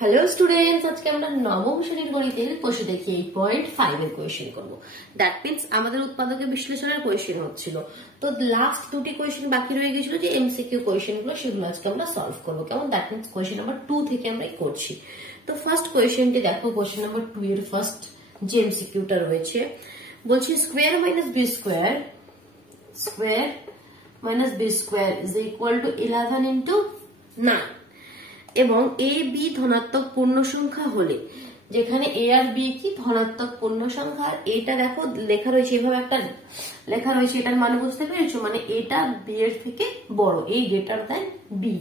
Hello students, আজকে আমরা নবম শ্রেণীর গণিতের প্রশ্ন দেখি 8.5 এর কোয়েশ্চেন করব। দ্যাট মিন্স আমাদের উৎপাদকের বিশ্লেষণের কোয়েশ্চেন হচ্ছিল। তো লাস্ট দুটি কোয়েশ্চেন বাকি রয়ে গেছিল, যে এমসিকিউ কোয়েশ্চেন গুলো, সেগুলো আজকে আমরা সলভ করবো। কেমন? দ্যাট মিন্স কোয়েশ্চেন নাম্বার 2 থেকে আমরা করছি। তো ফার্স্ট কোয়েশ্চেনটি দেখো, কোয়েশ্চেন নাম্বার 2 এর ফার্স্ট যে এমসিকিউটা রয়েছে, বলছি square minus B square is equal to 11 into 9 এবং এ বি ধনাত্মক পূর্ণ সংখ্যা হলে, যেখানে এ আর বি কি ধনাত্মক পূর্ণ সংখ্যা, আর এটা দেখো লেখা রয়েছে এভাবে একটা লেখা রয়েছে, এটার মানে বুঝতে পেরেছো? মানে এটা বি এর থেকে বড়, এই গ্রেটার দ্যান বি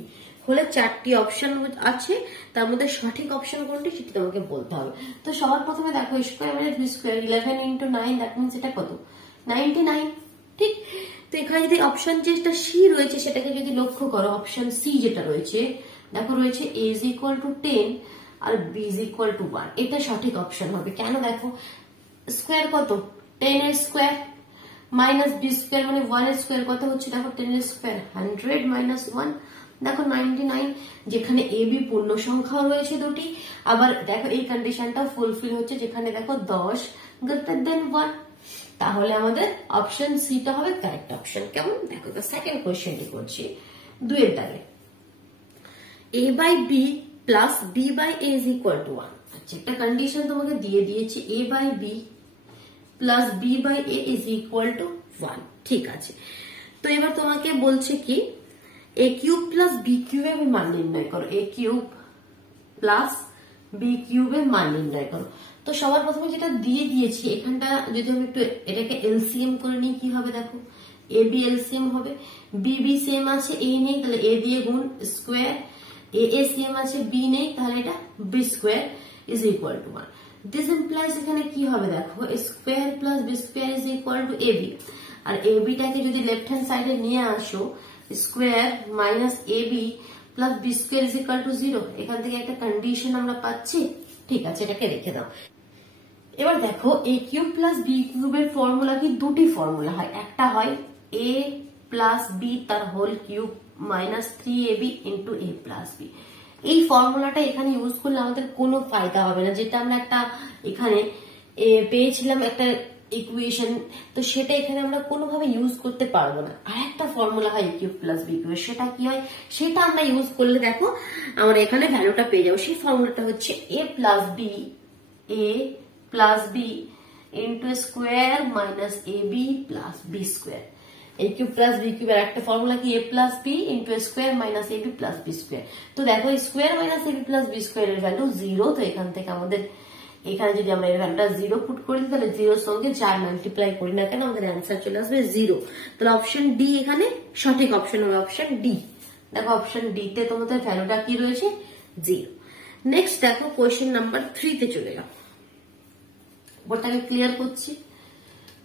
হলে চারটি অপশন আছে, তার মধ্যে সঠিক অপশন কোনটি সেটি তোমাকে বলতে হবে। তো সবার প্রথমে দেখো square minus B square 11 into 9, that means এটা কত? 99। ঠিক। তো এখানে যদি অপশন যেটা সি রয়েছে সেটাকে যদি লক্ষ্য করো, অপশন সি যেটা রয়েছে দেখো রয়েছে a is equal to 10 R b is equal to 1, এটা সঠিক অপশন হবে। কেন? দেখো স্কোয়ার কত? 10 এর স্কোয়ার মাইনাস b স্কোয়ার মানে 1 এর স্কোয়ার কত হচ্ছে? দেখো 10 এর স্কোয়ার 100 মাইনাস 1, দেখো 99। যেখানে a b পূর্ণ সংখ্যা রয়েছে দুটি, আবার দেখো এই কন্ডিশনটা ফুলফিল হচ্ছে যেখানে দেখো 10 গ্রেটার দেন 1, তাহলে আমাদের অপশন সি টা হবে কারেক্ট অপশন। কেমন? দেখো তো সেকেন্ড কোশ্চেনটি করছি 2 এর দাগে, a by b plus b by a is equal to 1। আচ্ছা, একটা কন্ডিশন তোমাকে দিয়ে দিয়েছি, a by b plus b by a is equal to 1। ঠিক আছে, তো এবার তোমাকে বলছে কি a কিউব প্লাস b কিউবের মান নির্ণয় করো, a কিউব প্লাস b কিউবের মান নির্ণয় করো। তো সবার প্রথমে যেটা দিয়ে দিয়েছি এখানটা, যদি আমি একটু এটাকে এলসিএম করে নিই, কি হবে দেখো, a b এলসিএম হবে, b b সেম আছে, a নেই, তাহলে a দিয়ে গুণ স্কোয়ার, a সেম আছে, b নেই, তাহলে এটা b square is equal to 1। This implies এখানে কি হবে দেখো, square plus b square is equal to ab, আর ab টাকে যদি লেফট হ্যান্ড সাইডে নিয়ে আসো, square minus ab plus b square is equal to 0, এখান থেকে একটা কন্ডিশন আমরা পাচ্ছি। ঠিক আছে, এটাকে রেখে দাও। এবার দেখো a কিউব প্লাস b কিউবের ফর্মুলা কি? দুটি ফর্মুলা হয়, একটা হয় a প্লাস b তার whole cube minus 3ab into a plus b। এই ফর্মুলাটা এখানে ইউজ করলে আমাদের কোনো ফায়দা হবে না, যেটা আমরা একটা এখানে পেয়েছিলাম একটা ইকুয়েশন, তো সেটা এখানে আমরা কোনোভাবে ইউজ করতে পারবো না। আর একটা ফর্মুলা হয় a cube plus b cube, সেটা কি হয়? সেটা আমরা ইউজ করলে দেখো আমরা এখানে ভ্যালুটা পেয়ে যাবো। সেই ফর্মুলাটা হচ্ছে a plus b into square minus ab plus b square. a cube plus b কিউবের একটা ফর্মুলা কি? a plus b into square minus ab plus b square. তো দেখো square minus ab plus b square এর value 0, তো এখান থেকে আমাদের এখানে যদি আমরা এর ভ্যালুটা 0 পুট করি, তাহলে 0 সঙ্গে 4 মাল্টিপ্লাই করি না কেন, আমাদের অ্যান্সার চলে আসবে 0। তাহলে অপশন ডি এখানে সঠিক অপশন হবে, অপশন ডি। দেখো অপশন ডি তে তোমাদের ভ্যালুটা কি রয়েছে? 0। নেক্সট দেখো কোয়েশ্চেন নাম্বার 3 তে চলে যাও, বোর্ডটাকে ক্লিয়ার করছি।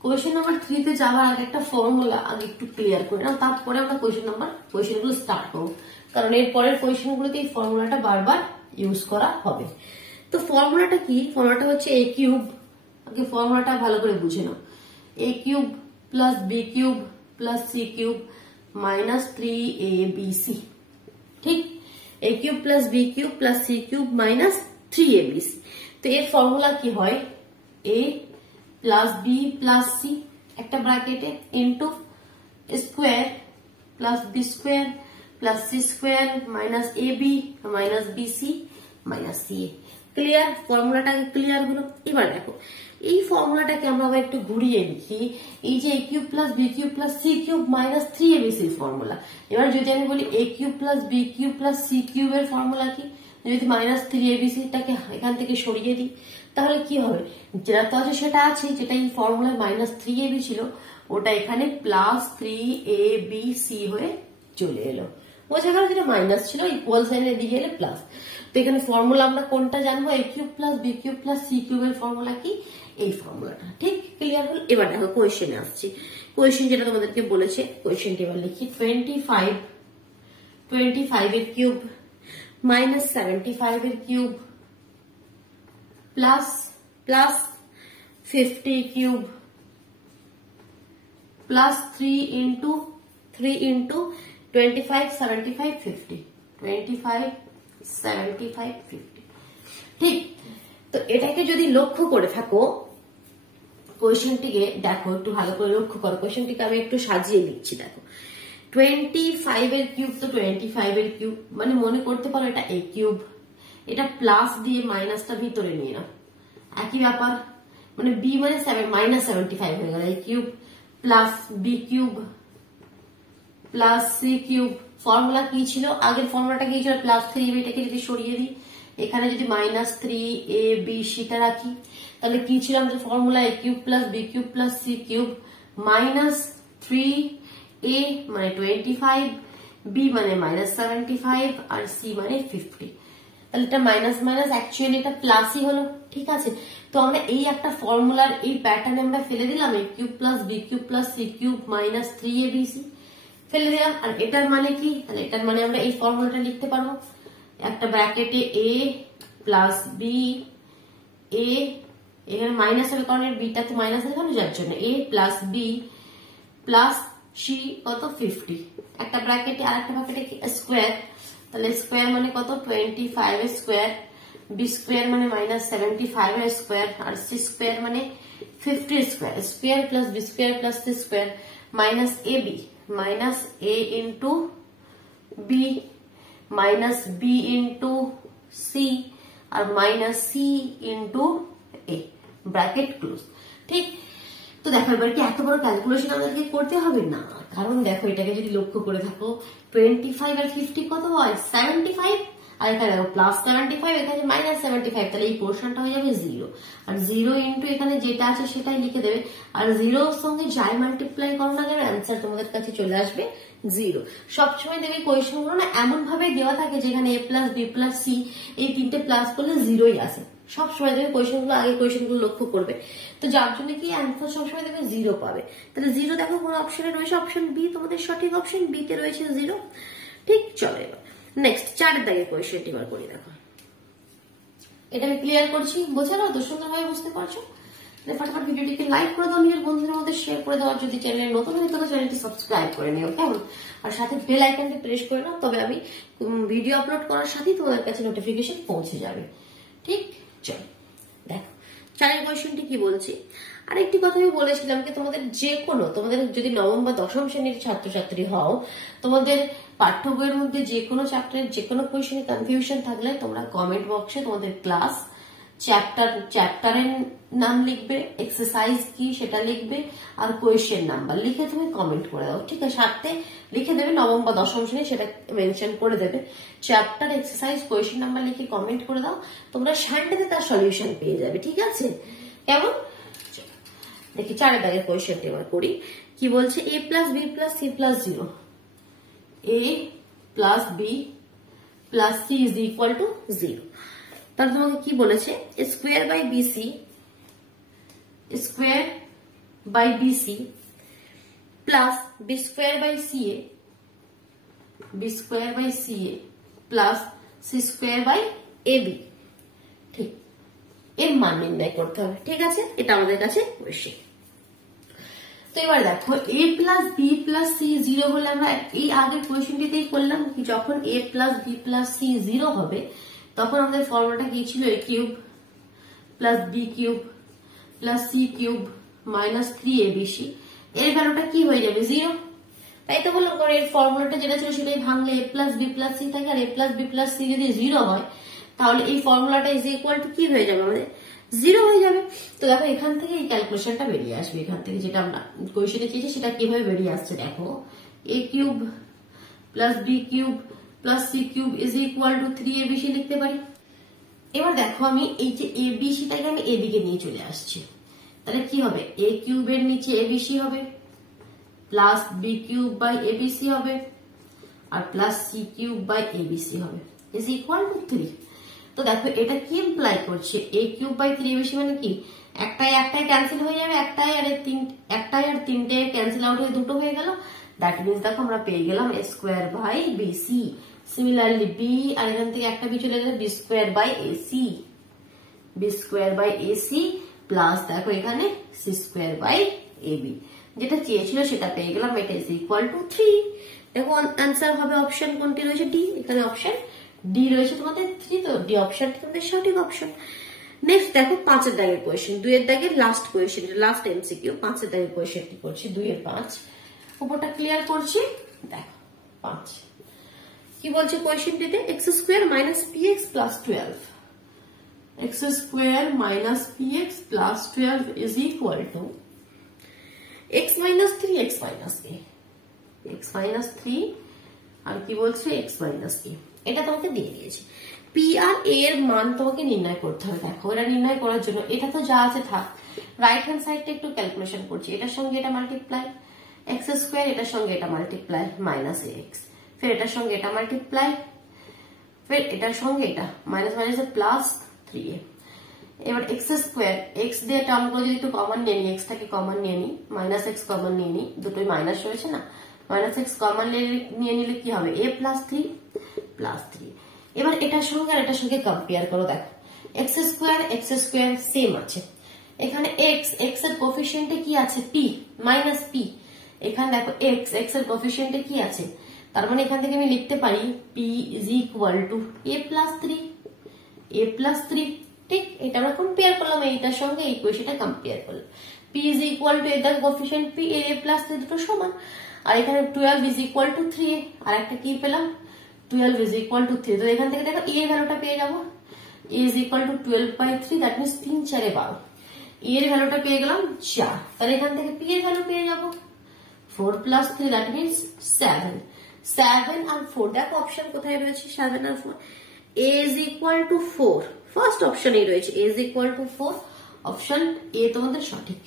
কোয়েশ্চেন নাম্বার 3 তে যাওয়ার আগে একটা ফর্মুলা আগে একটু ক্লিয়ার করে নাও, তারপরে আমরা কোয়েশ্চেন গুলো স্টার্ট করবো, কারণ এর পরের কোয়েশ্চেন গুলোতে এই ফর্মুলাটা বারবার ইউজ করা হবে। তো ফর্মুলাটা কি? ফর্মুলাটা হচ্ছে a কিউব, আগে ফর্মুলাটা ভালো করে বুঝে নাও, a cube plus b cube plus c cube minus 3abc। ঠিক, a cube plus b cube plus c cube minus 3abc। তো এর ফর্মুলা কি হয়? a plus B plus C একটা ব্র্যাকেটে into square plus B square plus C square minus A B minus B C minus C A. Clear? ফর্মুলাটাকে clear হলো। এবার দেখো এই ফর্মুলাটাকে আমরা আবার একটু ঘুরিয়ে লিখি, এই যে a cube plus B cube plus C cube minus 3abc formula. এবার যদি আমি বলি a cube plus B cube plus C কিউবের ফর্মুলা কি, যদি মাইনাস 3abc টাকে এখান থেকে সরিয়ে দিই, তাহলে কি হবে? যেটা তো আছে সেটা আছে, যেটা এই ফর্মুলায় মাইনাস 3ab ছিল ওটা এখানে প্লাস 3abc হয়ে চলে এলো। বোঝা গেল? যেটা মাইনাস ছিল ইকুয়াল সাইনের দিকে এলে প্লাস। তো এখানে ফর্মুলা আমরা কোনটা জানবো? a cube plus B cube plus C কিউবের ফর্মুলা কি? এই ফর্মুলাটা। ঠিক, ক্লিয়ার হল? এবার দেখো কোয়েশ্চেনে আসছি। কোয়েশ্চেন যেটা তোমাদেরকে বলেছে, কোয়েশ্চেনটি এবার লিখি, 25 এর কিউব মাইনাস 75 এর cube plus 50 cube plus 3 into 25 75 50 25 75 50 ঠিক, তো এটাকে যদি লক্ষ্য করে থাকো, কোয়েশ্চেনটিকে দেখো একটু ভালো করে লক্ষ্য করো, কোয়েশ্চেনটিকে আমি একটু সাজিয়ে লিখছি। দেখো 25 এর কিউব, তো 25 এর কিউব মানে মনে করতে পারো এটা a কিউব, এটা প্লাস দিয়ে মাইনাসটা ভিতরে নিয়ে নাও, একই ব্যাপার, মানে b মানে -75 হয়ে গেল, a cube plus b cube plus c cube. Formula কি ছিল, আগের ফর্মুলাটা কি ছিল, প্লাস 3b, এটাকে যদি সরিয়ে দিই, এখানে যদি -3abc-টা রাখি, তাহলে কি ছিল আমাদের formula, a cube plus b cube plus c cube -3a মানে 25, b মানে -75 আর c মানে 50। তাহলে এটা মাইনাস মাইনাস অ্যাকচুয়ালি এটা প্লাসই হলো, ঠিক আছে। তো আমরা এই একটা ফর্মুলার এই প্যাটার্নে আমরা ফেলে দিলাম, a cube plus b cube plus c cube -3abc ফেলে দিলাম। আর এটার মানে কি, তাহলে এটার মানে আমরা এই ফর্মুলাটা লিখতে পারবো, একটা ব্র্যাকেটে a প্লাস b, a এখানে মাইনাস হবে কারণ এর বিটা তো মাইনাস হবে যার জন্য, a plus b plus c কত 50, একটা ব্র্যাকেটে আর একটা ব্র্যাকেটে স্কোয়ার, তাহলে স্কোয়ার মানে কত 25 স্কোয়ার, বি স্কোয়ার মানে -75 স্কোয়ার, আর সি স্কোয়ার মানে 50 square, square plus B square plus C square minus A B minus a into B minus B into C আর minus C into A, bracket close. ঠিক, তো দেখো এবার কি এত বড় ক্যালকুলেশন আমাদেরকে করতে হবে না, কারণ দেখো এটাকে যদি লক্ষ্য করে থাকো 25 আর 50 কত হয় 75, আর এখানে দেখো প্লাস 75, এখানে -75, তাহলে এই পোর্শনটা হয়ে যাবে 0, আর 0 ইন্টু এখানে যেটা আছে সেটাই লিখে দেবে, আর 0 এর সঙ্গে যাই মাল্টিপ্লাই করো না কেন অ্যান্সার তোমাদের কাছে চলে আসবে 0। সবসময় দেখবে কোয়েশ্চেন গুলো না এমন ভাবে দেওয়া থাকে যেখানে a plus B plus C এই তিনটে প্লাস করলে 0ই আসে, সবসময় দেখবে কোয়েশ্চেন গুলো আগে কোয়েশ্চেন গুলো লক্ষ্য করবে, তো যার জন্য কি অ্যান্সার সবসময় দেখবে 0 পাবে। তাহলে 0 দেখো কোন অপশনে রয়েছে, অপশন বি তোমাদের সঠিক অপশন, বি তে রয়েছে 0। ঠিক, চলো এবার নেক্সট 4 দাগের কোয়েশ্চেনটি এবার করি। দেখো এটা আমি ক্লিয়ার করছি, বোঝা গেল তো, সুন্দরভাবে বুঝতে পারছো। ফটাফট ভিডিওটিকে লাইক করে দাও, নিজের বন্ধুদের মধ্যে শেয়ার করে দাও, যদি চ্যানেলে নতুন হয়ে তাহলে চ্যানেলটি সাবস্ক্রাইব করে নিও, কেমন, আর সাথে বেল আইকনটি প্রেস করে নাও, তবে আমি ভিডিও আপলোড করার সাথেই তোমাদের কাছে নোটিফিকেশন পৌঁছে যাবে। ঠিক, চলো দেখো 4 কোয়েশ্চেনটি কি বলছি। আর একটি কথা আমি বলেছিলাম কি তোমাদের যে কোনো, তোমাদের যদি নবম বা দশম শ্রেণীর ছাত্রছাত্রী হও, তোমাদের পাঠ্য বইয়ের মধ্যে যে কোনো চ্যাপ্টারের যে কোনো কোয়েশ্চেনে কনফিউশন থাকলে তোমরা কমেন্ট বক্সে তোমাদের ক্লাস চ্যাপ্টারের নাম লিখবে, এক্সারসাইজ কি সেটা লিখবে, আর কোয়েশ্চেন নাম্বার লিখে তুমি কমেন্ট করে দাও, ঠিক আছে। সাথে লিখে দেবে নবম বা দশম শ্রেণী, সেটা মেনশন করে দেবে, চ্যাপ্টার এক্সারসাইজ কোয়েশ্চেন নাম্বার লিখে কমেন্ট করে দাও, তোমরা সানডেতে তার সলিউশন পেয়ে যাবে, ঠিক আছে। কেমন, দেখি 4 দাগের কোয়েশ্চেনটি এবার করি। কি বলছে, a plus B plus C plus 0, a plus B plus C is equal to 0। তাহলে তোমাকে কি বলেছে, square by BC plus B square by C A plus C square by A B. ঠিক, এর মান নির্ণয় করতে হবে, ঠিক আছে, এটা আমাদের কাছে কোয়েশ্চেন। তো এবার দেখো a plus B plus C 0 হলে আমরা এই আগের কোয়েশ্চেনটিতেই করলাম কি, যখন a plus B plus C 0 হবে তখন আমাদের ফর্মুলাটা কি ছিল, a cube plus B cube plus C cube minus 3abc, এর ভ্যালুটা কি হয়ে যাবে 0। তাই তো বললাম, কারণ এর ফর্মুলাটা যেটা ছিল সেটাই ভাঙলে a plus B plus C থাকে, আর a plus B plus C যদি 0 হয় তাহলে এই ফর্মুলাটা ইজ ইকুয়াল টু কি হয়ে যাবে আমাদের 0 হয়ে যাবে। তো দেখো এখান থেকে এই ক্যালকুলেশনটা বেরিয়ে আসবে, এখান থেকে যেটা আমরা কোয়েশ্চেনে চেয়েছি সেটা কিভাবে বেরিয়ে আসছে দেখো, a cube plus B cube plus C cube is equal to 3abc লিখতে পারি। এবার দেখো আমি এই যে abcটাকে আমি এদিকে নিয়ে চলে আসছি, তাহলে কি হবে, a কিউবের নিচে abc হবে plus B cube by abc হবে আর plus C cube by abc হবে ইজ ইকুয়াল টু 3। তো দেখো এটা কি ইমপ্লাই করছে, a কিউব বাই 3abc মানে কি, একটাই ক্যান্সেল হয়ে যাবে, একটাই আর তিনটে ক্যান্সেল আউট হয়ে দুটো হয়ে গেল, দ্যাট মিন্স দেখো আমরা পেয়ে গেলাম a square by BC. Similarly B, আর এখান থেকে একটা বি চলে গেলে B square by AC plus দেখো এখানে সি স্কোয়ার বাই এবি, যেটা চেয়েছিল সেটা পেয়ে গেলাম, এটা ইজ ইকুয়াল টু 3। দেখো অ্যান্সার হবে অপশন কোনটি রয়েছে, ডি, এখানে অপশন ডি রয়েছে তোমাদের 3, তো ডি অপশনটা তোমাদের সঠিক অপশন। নেক্সট দেখো 5 দাগের কোয়েশ্চেন, 2 দাগের লাস্ট কোয়েশ্চেন, লাস্ট এমসিকিউ। 5 দাগের কোয়েশ্চেনটি করছি, 2 5 উপরটা ক্লিয়ার করছি। দেখো 5 কি বলছে কোয়েশ্চেনটিতে, X square minus P X plus 12, X square minus P X plus 12 is equal to X minus 3 X minus A, X minus 3 আর কি বলছে এক্স মাইনাস এ। এটা তোমাকে দিয়ে দিয়েছে। পি আর এ এর মান তোমাকে নির্ণয় করতে হবে। দেখো এটা নির্ণয় করার জন্য এটা তো যা আছে থাক, রাইট হ্যান্ড সাইডটা একটু ক্যালকুলেশন করছি। এটার সঙ্গে এটা মাল্টিপ্লাই, এক্স স্কোয়ার এটার সঙ্গে এটা মাল্টিপ্লাই মাইনাস এ এক্স, ফির এটার সঙ্গে এটা মাল্টিপ্লাই, ফির এটার সঙ্গে এটা মাইনাস মাইনাস প্লাস 3a। এবার এক্স স্কোয়ার, এক্স দিয়ে টার্মগুলো যদি একটু কমন নিয়ে নি, এক্সটাকে কমন নিয়ে নি, মাইনাস এক্স কমন নিয়ে নি, দুটোই মাইনাস রয়েছে না, মাইনাস এক্স কমন নিয়ে নিলে কি হবে, এ প্লাস 3 প্লাস 3। এবার এটার সঙ্গে আর এটার সঙ্গে কম্পেয়ার করো। দেখো এক্স স্কোয়ার সেম আছে, এখানে এক্স, এক্স এর কোফিশিয়েন্টে কি আছে পি মাইনাস পি, এখানে দেখো এক্স, এক্স এর কোফিশিয়েন্টে কি আছে, তার মানে এখান থেকে আমি লিখতে পারি P is equal two A plus 3, A plus 3। ঠিক, এটা আমরা কম্পেয়ার করলাম এইটার সঙ্গে, এই কোয়েশ্চেনটা কম্পেয়ার করলাম। পি ইজ ইকুয়াল টু এটার কোফিশিয়েন্ট পি, এ প্লাস 3 দুটো সমান, আর এখানে 12 ইজ ইকুয়াল টু 3, আর একটা কি পেলাম 12 ইজ ইকুয়াল টু 3। তো এখান থেকে দেখো এ ভ্যালুটা পেয়ে যাবো, A is equal to 12/3, that means 3 4 12। A এর ভ্যালুটা পেয়ে গেলাম 4, তাহলে এখান থেকে পি এর ভ্যালু পেয়ে যাবো 4 প্লাস 3, দ্যাট মিনস 7। 7 আর 4, দেখো অপশন কোথায় রয়েছে 7 আর 4, A is equal to 4 first অপশনেই রয়েছে, A is equal to 4, option A তোমাদের সঠিক।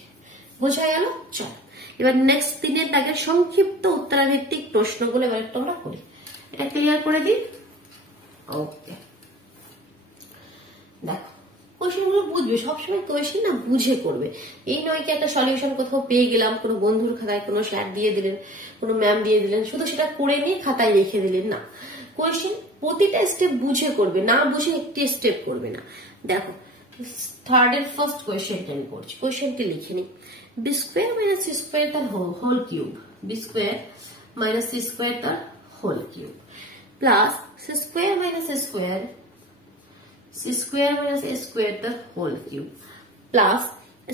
বোঝা গেল? চল এবার নেক্সট 3 দাগের সংক্ষিপ্ত উত্তরাভিত্তিক প্রশ্নগুলো এবার একটু আমরা করি, এটা ক্লিয়ার করে দিই। ওকে দেখো কোয়েশ্চেন গুলো বুঝবে, সবসময় কোয়েশ্চেন না বুঝে করবে। এই নয় কি একটা সলিউশন কোথাও পেয়ে গেলাম, কোনো বন্ধুর খাতায় কোনো স্যার দিয়ে দিলেন, কোনো ম্যাম দিয়ে দিলেন, শুধু সেটা করে নিয়ে খাতায় রেখে দিলেন না। কোয়েশ্চেন প্রতিটা স্টেপ বুঝে করবে, না বুঝে একটি স্টেপ করবে না। দেখো থার্ড এর ফার্স্ট কোয়েশ্চেনটা আমি করছি, কোয়েশ্চেনটি লিখে নিই। B square minus C square তার whole cube, B square minus C square তার whole cube, plus C square minus A square, C square minus A square তার whole cube, plus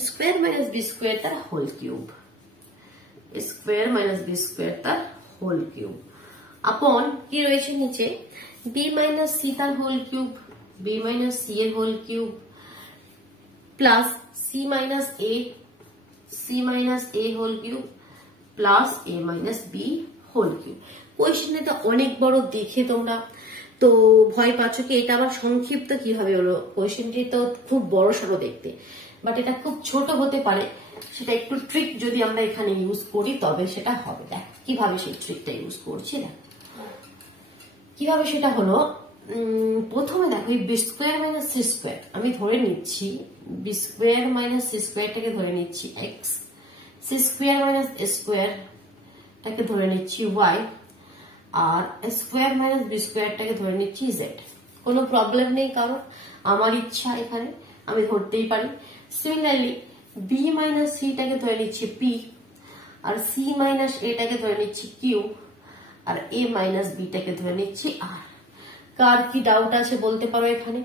square minus B square তার whole cube, square minus B square তার whole cube, আপন কি রয়েছে নিচে B minus C তার whole cube, B minus C এর whole cube, plus C minus A, C minus A whole cube, plus A minus B whole cube. কোয়েশ্চেনটা অনেক বড় দেখে তোমরা তো ভয় পাচ্ছ কি এটা আবার সংক্ষিপ্ত কিভাবে হলো, কোয়েশ্চেনটি তো খুব বড় সড়ো দেখতে, বাট এটা খুব ছোট হতে পারে, সেটা একটু ট্রিক যদি আমরা এখানে ইউজ করি তবে সেটা হবে। দেখ কিভাবে সেই ট্রিকটা ইউজ করছি, দেখ কিভাবে সেটা হলো। প্রথমে দেখো এই B square minus C square আমি ধরে নিচ্ছি, বি স্কোয়ার মাইনাস সি স্কোয়ারটাকে ধরে নিচ্ছি X, C square minus A স্কোয়ারটাকে ধরে নিচ্ছি ওয়াই, আর স্কোয়ার মাইনাস বি স্কোয়ারটাকে ধরে নিচ্ছি জেড। কোনো প্রবলেম নেই, কারণ আমার ইচ্ছা এখানে আমি ধরতেই পারি। সিমিলারলি বি মাইনাস সিটাকে ধরে নিচ্ছি পি, আর সি মাইনাস এটাকে ধরে নিচ্ছি কিউ, আর এ মাইনাস বিটাকে ধরে নিচ্ছি আর। কার কি ডাউট আছে বলতে পারো এখানে।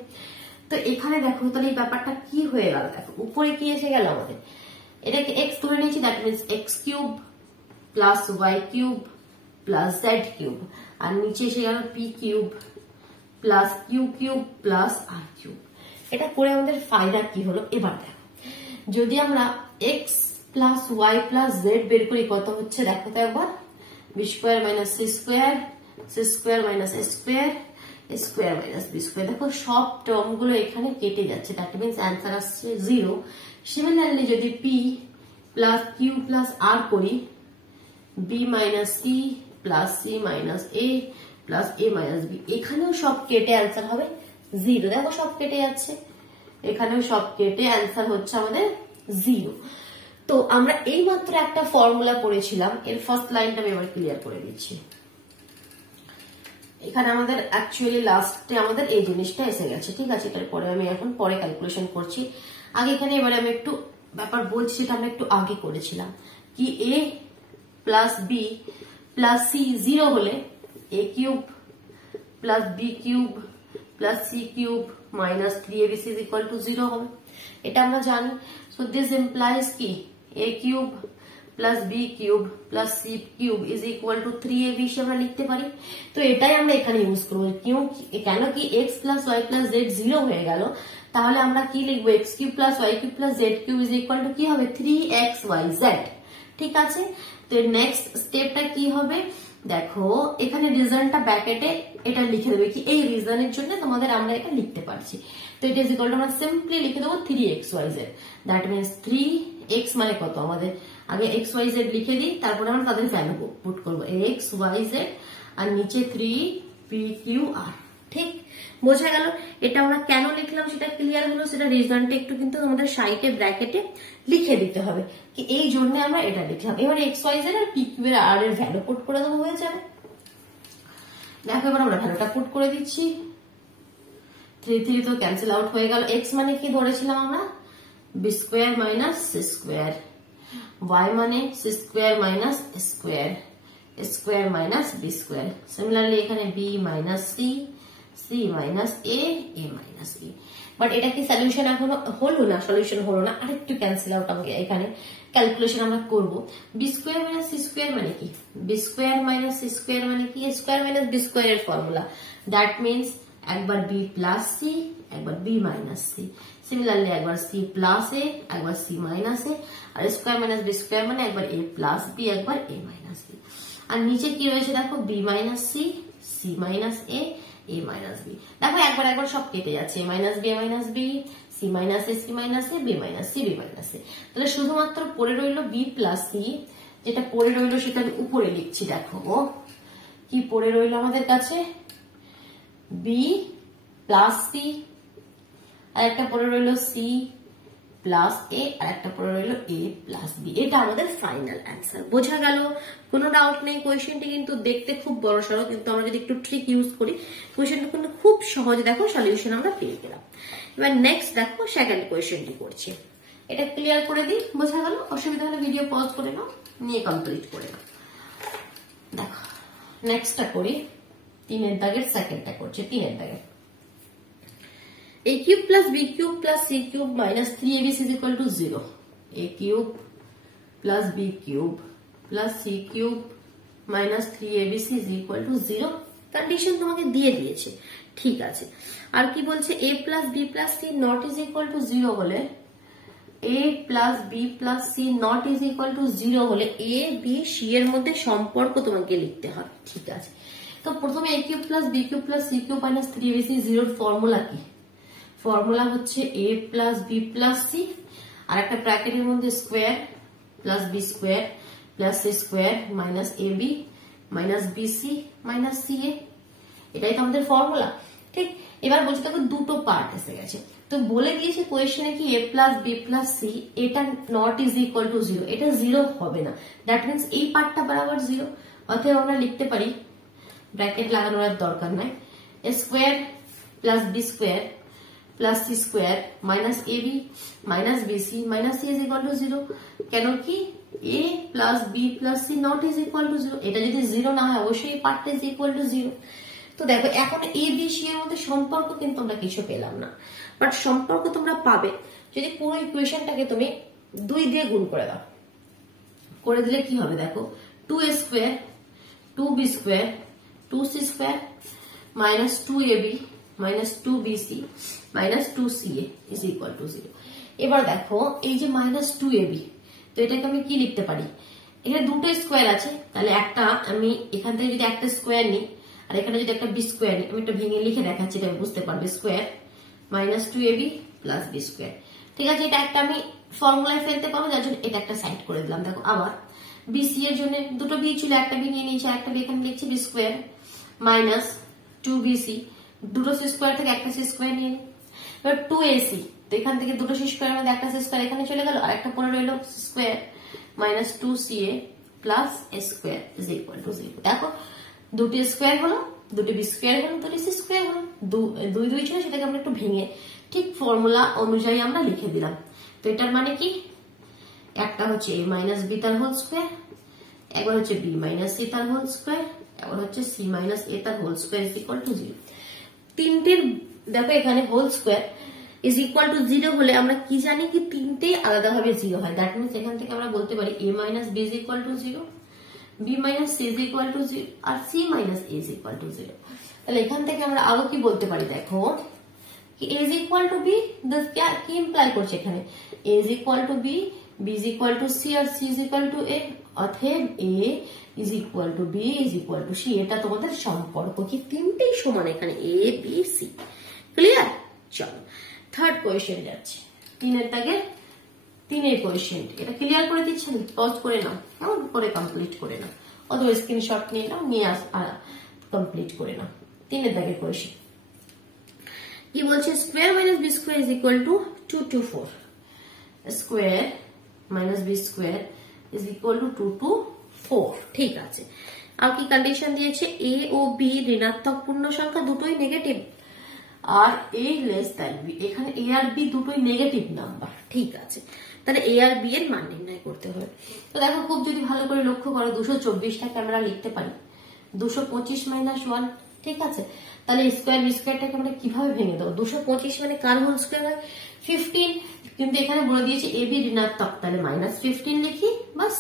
তো এখানে দেখো তাহলে এই ব্যাপারটা কি হয়ে গেল, দেখো উপরে কি এসে গেল আমাদের, এটাকে এক্স ধরে নিচ্ছি, that means X cube plus Y cube plus Z cube, আর নিচে এসে গেল P cube plus Q cube plus R cube. এটা করে আমাদের ফায়দা কি হলো, এবার দেখো যদি আমরা X plus Y plus Z বের করি কত হচ্ছে দেখো তো একবার, B square minus C square, C square minus A square, square minus B square. দেখো সব টার্ম গুলো এখানে কেটে যাচ্ছে, দ্যাট মিনস অ্যান্সার আসছে 0। সিমিলারলি যদি P plus Q plus R করি, B minus C plus C minus A plus A minus B, এখানেও সব কেটে অ্যান্সার হবে 0। দেখো সব কেটে যাচ্ছে, এখানেও সব কেটে অ্যান্সার হচ্ছে আমাদের 0। তো আমরা এই মাত্র একটা ফর্মুলা পড়েছিলাম, এর ফার্স্ট লাইনটা আমি এবার ক্লিয়ার করে দিচ্ছি। এখানে আমাদের অ্যাকচুয়ালি লাস্টে আমাদের এই জিনিসটা এসে গেছে, ঠিক আছে। এটার পরে আমি এখন পরে ক্যালকুলেশন করছি, আগে এখানে এবারে আমি একটু ব্যাপার বলছি, সেটা আমরা একটু আগে করেছিলাম কি A plus B plus C 0 হলে A cube plus B cube plus C cube minus 3abc is equal to 0 হবে, এটা আমরা জানি। সো দিস ইমপ্লাইজ কি a cube plus B cube plus C cube is equal to 3ab আমরা লিখতে পারি। তো এটাই আমরা এখানে ইউজ করবো। কেন কি x plus Y plus Z 0 হয়ে গেল, তাহলে আমরা কি লিখবো x cube plus Y cube plus Z cube is equal to কি হবে 3xyz। ঠিক আছে, তো নেক্সট স্টেপটা কি হবে দেখো, এখানে রিজনটা ব্র্যাকেটে এটা লিখে দেবে কি এই রিজনের জন্য তোমাদের আমরা এটা লিখতে পারছি। তো এটা ইজ ইকুয়াল টু আমরা সিম্পলি লিখে দেবো 3xyz। দ্যাট মিনস 3x মানে কত, আমাদের আগে xyz লিখে দিই, তারপরে আমরা তাদের ভ্যালু পুট করবো xyz আর নিচে 3pqr। ঠিক বোঝা গেল? এটা আমরা কেন লিখলাম সেটা ক্লিয়ার হলো, সেটা রিজনটা একটু কিন্তু আমাদের সাইডে ব্র্যাকেটে লিখে দিতে হবে কি এই জন্য আমরা এটা লিখলাম। এবার xyz আর pq এর r এর ভ্যালু পুট করে দেবো, হয়ে যাবে। দেখো এবার আমরা ভ্যালুটা পুট করে দিচ্ছি, 3 তো ক্যান্সেল আউট হয়ে গেল। x মানে কি ধরেছিলাম আমরা B square minus C square, y মানে C square minus square, square minus B square. Similarly এখানে B minus C, C minus A, A minus B. But এটা কি সলিউশন এখনো হলো না, সলিউশন হলো না, আরেকটু ক্যান্সেল আউট আমাকে এখানে ক্যালকুলেশন আমরা করবো। B square minus C square মানে কি, B square minus C square মানে কি স্কোয়ার মাইনাস বি স্কোয়ার এর ফর্মুলা। দ্যাট মিনস একবার বি প্লাস সি, একবার বি মাইনাস সি। সিমিলারলি একবার সি প্লাস এ, একবার সি মাইনাস এ, আর স্কোয়ার মাইনাস বি স্কোয়ার মানে একবার এ প্লাস বি, একবার এ মাইনাস বি। আর নিচে কি রয়েছে দেখো B minus C, C minus A, A minus B. দেখো একবার একবার সব কেটে যাচ্ছে, A minus B, A minus B, C minus A, C minus A, B minus C, B minus A. তাহলে শুধুমাত্র পড়ে রইল বি প্লাস সি, যেটা পড়ে রইল সেটা আমি উপরে লিখছি। দেখো কি পড়ে রইল আমাদের কাছে, বি প্লাস সি, আর একটা পড়ে রইল সি প্লাস এ, আর একটা পড়ে রইল এ প্লাস বি। এটা আমাদের ফাইনাল অ্যান্সার। বোঝা গেল? কোনো ডাউট নেই। কোয়েশ্চেনটি কিন্তু দেখতে খুব বড় সড়ো, কিন্তু আমরা যদি একটু ট্রিক ইউজ করি কোয়েশ্চেনটা কিন্তু খুব সহজে দেখো সলিউশন আমরা পেয়ে গেলাম। এবার নেক্সট দেখো সেকেন্ড কোয়েশ্চেনটি করছি, এটা ক্লিয়ার করে দিই। বোঝা গেল? অসুবিধা হলে ভিডিও পজ করে নাও, নিয়ে কমপ্লিট করে নাও। দেখো নেক্সটটা করি, 3 এর দাগের সেকেন্ডটা করছি। 3 এর দাগের a cube plus b cube plus c cube minus 3abc is equal to 0. a cube plus b cube plus c cube minus 3abc is equal to 0. Condition তোমাকে দিয়ে দিয়েছে, ঠিক আছে। আর কি বলছে, a plus b plus c not is equal to 0 হলে, a plus b plus c not is equal to 0 হলে a b c এর মধ্যে সম্পর্ক তোমাকে লিখতে হবে। ঠিক আছে, তো প্রথমে a cube plus b cube plus c cube minus 3abc 0 এর ফর্মুলা কি? ফর্মুলা হচ্ছে a plus B plus C, আর একটা ব্র্যাকেটের মধ্যে square plus B square plus C square minus A B minus B C minus C A. এটাই তো আমাদের ফর্মুলা। ঠিক, এবার বলছি দেখো দুটো পার্ট এসে গেছে, তো বলে দিয়েছে কোয়েশ্চেনে কি a plus B plus C এটা নট ইজ ইকুয়াল টু 0, এটা 0 হবে না। দ্যাট মিনস এই পার্টটা বরাবর 0, অতএব আমরা লিখতে পারি, ব্র্যাকেট লাগানোর দরকার নাই, square plus B square plus C square minus A B minus B C minus C is equal to 0। কেন কি a plus B plus C not is equal to 0, এটা যদি 0 না হয় অবশ্যই এই পার্টটা ইজ ইকুয়াল টু 0। তো দেখো এখন এ বি সি এর মধ্যে সম্পর্ক কিন্তু আমরা কিছু পেলাম না, বাট সম্পর্ক তোমরা পাবে যদি পুরো ইকুয়েশনটাকে তুমি 2 দিয়ে গুণ করে দাও। করে দিলে কি হবে দেখো, 2a square 2b square 2c square minus 2ab minus 2bc minus 2ca is equal to 0। এবার দেখো এই যে মাইনাস 2ab, তো এটাকে আমি কি লিখতে পারি, এখানে দুটো স্কোয়ার আছে, তাহলে একটা আমি এখান থেকে যদি একটা স্কোয়ার নিই আর এখানে যদি একটা বি স্কোয়ার নিই, আমি একটা ভেঙে লিখে দেখাচ্ছি, এটা বুঝতে পারবে, square minus 2ab plus B square. ঠিক আছে, এটা একটা আমি ফর্মুলায় ফেলতে পারবো, যার জন্য এটা একটা সাইড করে দিলাম। দেখো আবার বিসি এর জন্য দুটো বি ছিল, একটা বি নিয়ে নিয়েছি, একটা বি এখানে লিখছি বি স্কোয়ার মাইনাস 2bc, দুটো সি স্কোয়ার থেকে একটা সি স্কোয়ার নিয়ে নিই। এবার 2ac, তো এখান থেকে দুটো সি স্কোয়ার মধ্যে একটা সি স্কোয়ার এখানে চলে গেল, আর একটা পরে রইল square minus 2ca plus A square is equal to 0। দেখো দুটি স্কোয়ার হলো, দুটি বি স্কোয়ার হলো, দুটি সি স্কোয়ার হলো, দুই দুই ছিল, সেটাকে আমরা একটু ভেঙে ঠিক ফর্মুলা অনুযায়ী আমরা লিখে দিলাম। তো এটার মানে কি, একটা হচ্ছে a মাইনাস বি তার হোল স্কোয়ার, একবার হচ্ছে বি মাইনাস সি তার হোল স্কোয়ার এবার হচ্ছে সি মাইনাস এ তার whole square is equal to 0। তিনটের দেখো এখানে whole square is equal to 0 হলে আমরা কি জানি কি তিনটেই আলাদাভাবে 0 হয়। দ্যাট মিনস এখান থেকে আমরা বলতে পারি a minus B is equal to 0, b minus C is equal to 0 আর c minus a is equal to 0। তাহলে এখান থেকে আমরা আরো কি বলতে পারি দেখো कि a is equal to b, क्या की इम्प्लाई করছে এখানে a is equal to b, b is equal to c R c is equal to a, অতএব a is equal to b is equal to c। এটা তোমাদের সম্পর্ক কি তিনটেই সমান এখানে a b c। ক্লিয়ার? চলো থার্ড কোয়েশ্চেন যাচ্ছে, তিনের দাগে তিনের কোয়েশ্চেন। এটা ক্লিয়ার করে দিচ্ছেন, পজ করে নাও, কেমন করে কমপ্লিট করে নাও, অথবা স্ক্রিনশট নিয়ে নাও, নিয়ে কমপ্লিট করে নাও। তিনের দাগের কোয়েশ্চেন কি বলছে, square minus B square is equal to 2 to 4। Square minus B square is equal to 2 to 4। ঠিক আছে, আর কি কন্ডিশন দিয়েছে, এ ও বি ঋণাত্মক পূর্ণ সংখ্যা, দুটোই নেগেটিভ, আর এ লেস দ্যান বি, এখানে এ আর বি দুটোই নেগেটিভ নাম্বার। ঠিক আছে, তাহলে এ আর বি এর মান নির্ণয় করতে হবে। তো দেখো খুব যদি ভালো করে লক্ষ্য করো 224টাকে আমরা লিখতে পারি 225 মাইনাস 1। ঠিক আছে, তাহলে স্কোয়ার বি স্কোয়ারটাকে আমরা কিভাবে ভেঙে দেবো, 225 মানে কার হোল স্কোয়ার হয় 15, কিন্তু এখানে বলে দিয়েছে এ বি ঋণাত্মক, তাহলে মাইনাস 15 লিখি, বাস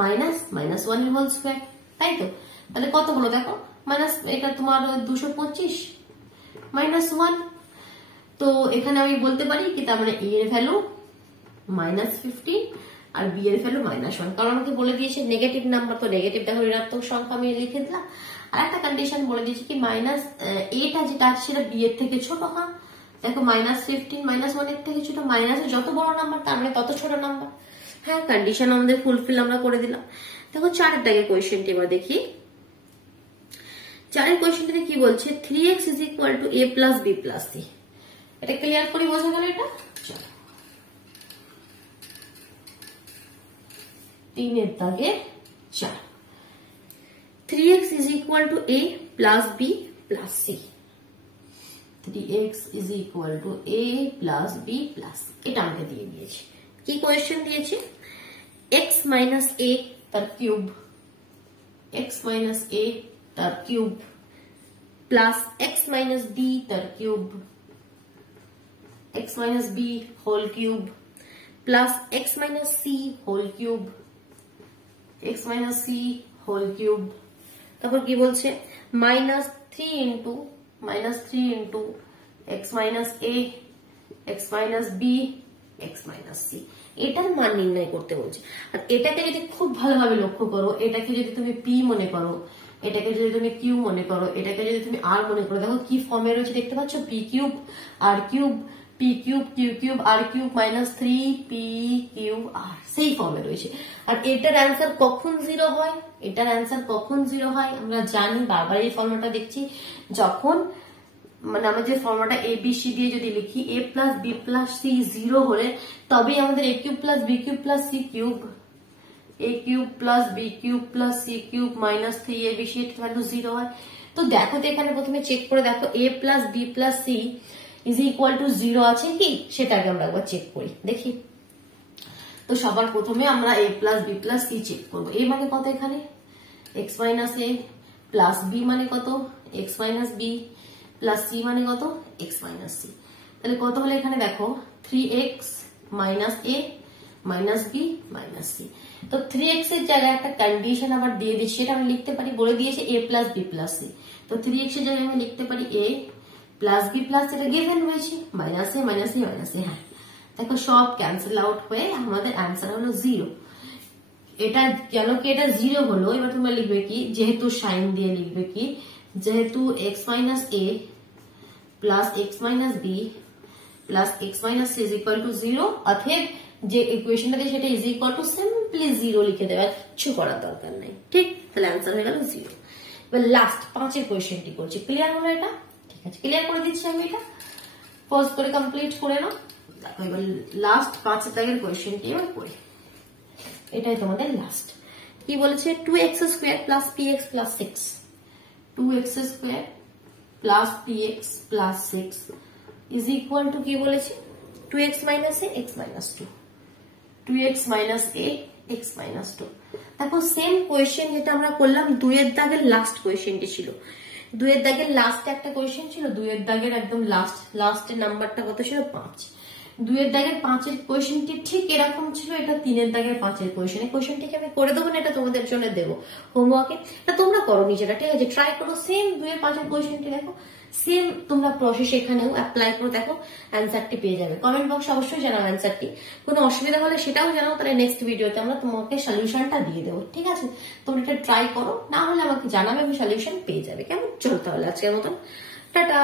মাইনাস মাইনাস 1 এর হোল স্কোয়ার। তাই তো, তাহলে কত হলো দেখো, মাইনাস এটা তোমার 225 মাইনাস 1। তো এখানে আমি বলতে পারি কি, তার মানে এ এর ভ্যালু মাইনাস 15 আর বি এর ভ্যালু মাইনাস 1, কারণ আমাকে বলে দিয়েছে নেগেটিভ নাম্বার, তো নেগেটিভ দেখো ঋণাত্মক সংখ্যা আমি লিখে দিলাম। আর একটা কন্ডিশন বলে দিয়েছে কি মাইনাস এটা যেটা আছে সেটা বি এর থেকে ছোট। হ্যাঁ দেখো মাইনাস 15 মাইনাস 1 এর থেকে ছোট, মাইনাসের যত বড় নাম্বার তার মানে তত ছোট নাম্বার। হ্যাঁ কন্ডিশন আমাদের ফুলফিল আমরা করে দিলাম। দেখো চারের দাগের কোয়েশ্চেনটি এবার দেখি। চারের কোয়েশ্চেনটিতে কি বলছে, 3x is equal to a plus B plus C. এটা ক্লিয়ার করে বোঝা গেল। এটা চলো তিনের দাগে 4, 3x is equal to a plus b plus c। 3x is equal to a plus b plus c, এটা আমাকে দিয়ে দিয়েছে। কি কোয়েশ্চেন দিয়েছে, x minus a তার কিউব, x minus a তার cube plus x minus b তার cube, x minus b whole cube plus x minus c whole cube, x minus c whole cube. তারপর কি বলছে, minus 3 into x minus a, x minus b, x minus c। এটার মান নির্ণয় করতে বলছে। আর এটাকে যদি খুব ভালোভাবে লক্ষ্য করো, এটাকে যদি তুমি p মনে করো, এটাকে যদি তুমি q মনে করো, এটাকে যদি তুমি r মনে করো, দেখো কি ফর্মে রয়েছে দেখতে পাচ্ছ, p cube r cube, p cube q cube r cube minus 3p cube r, সেই ফর্মে রয়েছে। আর এটার অ্যান্সার কখন 0 হয়, এটার অ্যান্সার কখন 0 হয় আমরা জানি, বারবার এই ফর্মুলাটা দেখছি, যখন মানে আমরা যে ফর্মুলাটা এ বি সি দিয়ে যদি লিখি a plus B plus C 0 হলে তবেই আমাদের a cube plus B cube plus C cube, a cube plus B cube plus C cube minus 3abc এর ভ্যালু 0 হয়। তো দেখো তো এখানে প্রথমে চেক করে দেখো a plus B plus C is equal to 0 আছে কি, সেটাকে আমরা একবার চেক করি দেখি। তো সবার প্রথমে আমরা a plus B plus C check করবো। a মানে কত এখানে x minus a, plus b মানে কত x minus b, plus c মানে কত x মাইনাস c। তাহলে কত হলো এখানে দেখো 3x minus a minus b minus c। তো 3x এর জায়গায় একটা কন্ডিশন আবার দিয়ে দিচ্ছি, সেটা আমি লিখতে পারি, বলে দিয়েছে a plus B plus C. তো 3x এর জায়গায় আমি লিখতে পারি a প্লাস বি প্লাস, এটা গিভেন রয়েছে, minus A minus A minus A. হ্যাঁ দেখো সব ক্যান্সেল আউট হয়ে আমাদের অ্যান্সার হলো 0। এটা কেন কি এটা 0 হলো, এবার তোমরা লিখবে কি, যেহেতু সাইন দিয়ে লিখবে কি, যেহেতু x minus a plus x minus b plus x minus c is equal to 0, অতএব যে ইকুয়েশনটা দিয়ে সেটা ইজ ইকুয়াল টু সিম্পলি 0 লিখে দেওয়ার কিছু করার দরকার নেই। ঠিক, তাহলে অ্যান্সার হয়ে গেল 0। এবার লাস্ট 5এর কোয়েশ্চেনটি করছি, ক্লিয়ার হলো এটা? ঠিক আছে, ক্লিয়ার করে দিচ্ছি আমি, এটা পজ করে কমপ্লিট করে নাও। দেখো এবার লাস্ট 5 দাগের কোয়েশ্চেনটি এবার করি, এটাই তোমাদের লাস্ট। কি বলেছে, 2x square plus px plus 6, 2x square plus px plus 6 is equal to কি বলেছে, 2x minus a x minus 2, 2x minus a x minus 2। দেখো সেম কোয়েশ্চেন যেটা আমরা করলাম 2 এর দাগের লাস্ট কোয়েশ্চেনটি ছিল, 2 এর দাগের লাস্টে একটা কোয়েশ্চেন ছিল, 2 এর দাগের একদম লাস্টের নাম্বারটা কত ছিল 5, 2 এর দাগের 5-এর কোয়েশ্চেনটি ঠিক এরকম ছিল, এটা 3 এর দাগের 5-এর কোয়েশ্চেন। এই কোয়েশ্চেনটিকে আমি করে দেবো না, এটা তোমাদের জন্য দেবো হোমওয়ার্কে, এটা তোমরা করো নিজেরা, ঠিক আছে? ট্রাই করো, সেম 2 এর 5-এর কোয়েশ্চেনটি দেখো, সেম তোমরা প্রসেস এখানেও অ্যাপ্লাই করে দেখো, অ্যান্সারটি পেয়ে যাবে। কমেন্ট বক্সে অবশ্যই জানাও অ্যান্সারটি, কোনো অসুবিধা হলে সেটাও জানাও, তাহলে নেক্সট ভিডিওতে আমরা তোমাকে সলিউশনটা দিয়ে দেবো, ঠিক আছে? তোমরা এটা ট্রাই করো, না হলে আমাকে জানাবে, আমি সলিউশন পেয়ে যাবে। কেমন? চলো তাহলে আজকের মতন টাটা।